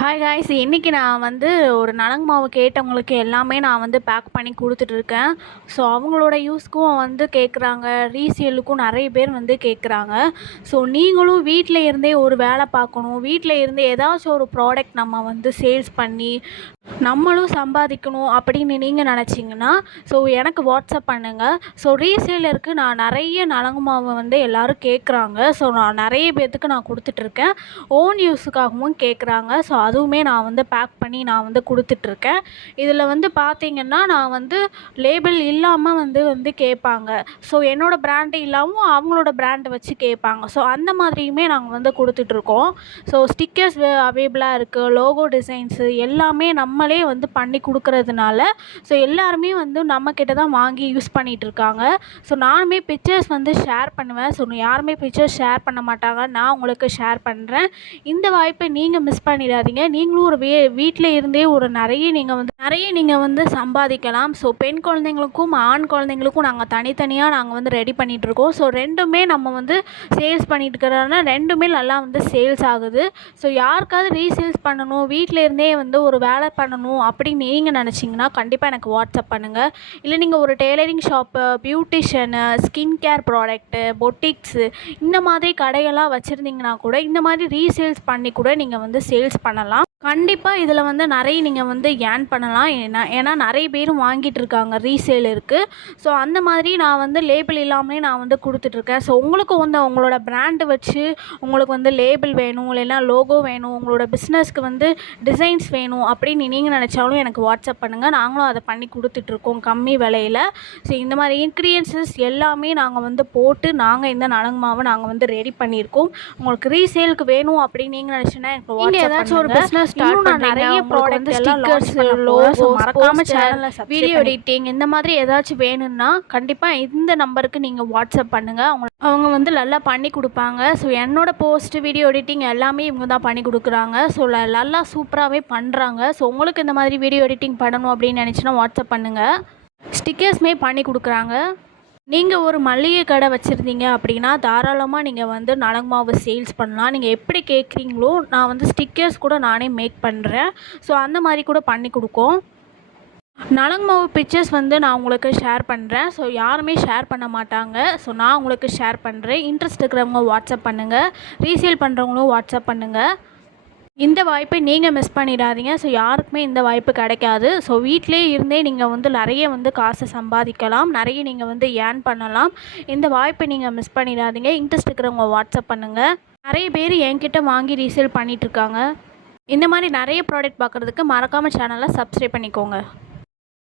Hi guys, இன்றைக்கி நான் வந்து ஒரு நலங்கு மாவு கேட்டவங்களுக்கு எல்லாமே நான் வந்து பேக் பண்ணி கொடுத்துட்ருக்கேன். ஸோ அவங்களோட யூஸ்க்கும் வந்து கேட்குறாங்க, ரீசேலுக்கும் நிறைய பேர் வந்து கேட்குறாங்க. ஸோ நீங்களும் வீட்டில் இருந்தே ஒரு வேலை பார்க்கணும், வீட்டில் இருந்தே ஏதாச்சும் ஒரு ப்ராடக்ட் நம்ம வந்து சேல்ஸ் பண்ணி நம்மளும் சம்பாதிக்கணும் அப்படின்னு நீங்கள் நினச்சிங்கன்னா ஸோ எனக்கு வாட்ஸ்அப் பண்ணுங்கள். ஸோ ரீசேலருக்கு நான் நிறைய நலங்கு மாவு வந்து எல்லோரும் கேட்குறாங்க. ஸோ நான் நிறைய பேர்த்துக்கு நான் கொடுத்துட்ருக்கேன். ஓன் யூஸுக்காகவும் கேட்குறாங்க. ஸோ அதுவுமே நான் வந்து பேக் பண்ணி நான் வந்து கொடுத்துட்ருக்கேன். இதில் வந்து பார்த்திங்கன்னா நான் வந்து லேபிள் இல்லாமல் வந்து கேட்பாங்க. ஸோ என்னோடய பிராண்டு இல்லாமல் அவங்களோட பிராண்டை வச்சு கேட்பாங்க. ஸோ அந்த மாதிரியுமே நாங்கள் வந்து கொடுத்துட்ருக்கோம். ஸோ ஸ்டிக்கர்ஸ் அவைலபிளாக இருக்குது, லோகோ டிசைன்ஸு எல்லாமே நம்மளே வந்து பண்ணி கொடுக்கறதுனால ஸோ எல்லாருமே வந்து நம்மக்கிட்ட தான் வாங்கி யூஸ் பண்ணிகிட்ருக்காங்க. ஸோ நானுமே பிக்சர்ஸ் வந்து ஷேர் பண்ணுவேன். ஸோ யாருமே பிக்சர்ஸ் ஷேர் பண்ண மாட்டாங்க, நான் உங்களுக்கு ஷேர் பண்ணுறேன். இந்த வாய்ப்பை நீங்கள் மிஸ் பண்ணிடாதீங்க. நீங்களும் ஒரு வீட்டில் இருந்தே ஒரு நிறைய நீங்கள் வந்து சம்பாதிக்கலாம். ஸோ பெண் குழந்தைங்களுக்கும் ஆண் குழந்தைங்களுக்கும் நாங்கள் தனித்தனியாக நாங்கள் வந்து ரெடி பண்ணிகிட்ருக்கோம். ஸோ ரெண்டுமே நம்ம வந்து சேல்ஸ் பண்ணிட்டு இருக்கிறதுனால ரெண்டுமே நல்லா வந்து சேல்ஸ் ஆகுது. ஸோ யாருக்காவது ரீசேல்ஸ் பண்ணணும், வீட்டில் இருந்தே வந்து ஒரு வேலை பண்ணணும் அப்படின்னு நீங்கள் நினச்சிங்கன்னா கண்டிப்பாக எனக்கு வாட்ஸ்அப் பண்ணுங்கள். இல்லை நீங்கள் ஒரு tailoring shop, beautician, skin care product, boutiques இந்த மாதிரி கடையெல்லாம் வச்சுருந்தீங்கன்னா கூட இந்த மாதிரி ரீசேல்ஸ் பண்ணி கூட நீங்கள் வந்து சேல்ஸ் பண்ணலாம். கண்டிப்பாக இதில் வந்து நிறைய நீங்கள் வந்து ஏர்ன் பண்ணலாம். ஏன்னா நிறைய பேரும் வாங்கிட்டு இருக்காங்க ரீசேலருக்கு. ஸோ அந்த மாதிரி நான் வந்து லேபிள் இல்லாமலே நான் வந்து கொடுத்துட்ருக்கேன். ஸோ உங்களுக்கு வந்து உங்களோட பிராண்டு வச்சு உங்களுக்கு வந்து லேபிள் வேணும், இல்லைன்னா லோகோ வேணும், உங்களோட பிஸ்னஸ்க்கு வந்து டிசைன்ஸ் வேணும் அப்படின்னு நீங்கள் நினச்சாலும் எனக்கு வாட்ஸ்அப் பண்ணுங்கள். நாங்களும் அதை பண்ணி கொடுத்துட்ருக்கோம் கம்மி விலையில். ஸோ இந்த மாதிரி இன்க்ரீடியன்ஸஸ் எல்லாமே நாங்கள் வந்து போட்டு நாங்கள் இந்த நலங்கு மாவை நாங்கள் வந்து ரெடி பண்ணியிருக்கோம். உங்களுக்கு ரீசேலுக்கு வேணும் அப்படின்னு நீங்கள் நினச்சிங்கன்னா எனக்கு வாட்ஸ்அப் ஏதாச்சும் ஒரு பிஸ்னஸ் நிறைய ப்ராடக்ட் ஸ்டிக்கர்ஸ், லோகோ, மறக்காம சேனலை வீடியோ எடிட்டிங் இந்த மாதிரி ஏதாச்சும் வேணும்னா கண்டிப்பாக இந்த நம்பருக்கு நீங்கள் வாட்ஸ்அப் பண்ணுங்கள். அவங்க வந்து நல்லா பண்ணி கொடுப்பாங்க. ஸோ என்னோட போஸ்ட் வீடியோ எடிட்டிங் எல்லாமே இவங்க தான் பண்ணி கொடுக்குறாங்க. ஸோ நல்லா சூப்பராகவே பண்ணுறாங்க. ஸோ உங்களுக்கு இந்த மாதிரி வீடியோ எடிட்டிங் பண்ணணும் அப்படின்னு நினச்சின்னா வாட்ஸ்அப் பண்ணுங்கள். ஸ்டிக்கர்ஸுமே பண்ணி கொடுக்குறாங்க. நீங்கள் ஒரு மளிகை கடை வச்சுருந்தீங்க அப்படின்னா தாராளமாக நீங்கள் வந்து நலங்கு மாவு சேல்ஸ் பண்ணலாம். நீங்கள் எப்படி கேட்குறீங்களோ நான் வந்து ஸ்டிக்கர்ஸ் கூட நானே மேக் பண்ணுறேன். ஸோ அந்த மாதிரி கூட பண்ணி கொடுக்கோம். நலங்கு மாவு பிக்சர்ஸ் வந்து நான் உங்களுக்கு ஷேர் பண்ணுறேன். ஸோ யாருமே ஷேர் பண்ண மாட்டாங்க. ஸோ நான் உங்களுக்கு ஷேர் பண்ணுறேன். இன்ட்ரெஸ்ட் இருக்கிறவங்க வாட்ஸ்அப் பண்ணுங்கள், ரீசேல் பண்ணுறவங்களும் வாட்ஸ்அப் பண்ணுங்கள். இந்த வாய்ப்பை நீங்கள் மிஸ் பண்ணிடாதீங்க. ஸோ யாருக்குமே இந்த வாய்ப்பு கிடைக்காது. ஸோ வீட்டிலே இருந்தே நீங்கள் வந்து நிறைய வந்து காசை சம்பாதிக்கலாம், நிறைய நீங்கள் வந்து ஏர்ன் பண்ணலாம். இந்த வாய்ப்பை நீங்கள் மிஸ் பண்ணிடாதீங்க. இன்ட்ரெஸ்ட் இருக்கிறவங்க வாட்ஸ்அப் பண்ணுங்கள். நிறைய பேர் என்கிட்ட வாங்கி ரீசேல் பண்ணிகிட்ருக்காங்க. இந்த மாதிரி நிறைய ப்ராடக்ட் பார்க்குறதுக்கு மறக்காமல் சேனலை சப்ஸ்கிரைப் பண்ணிக்கோங்க.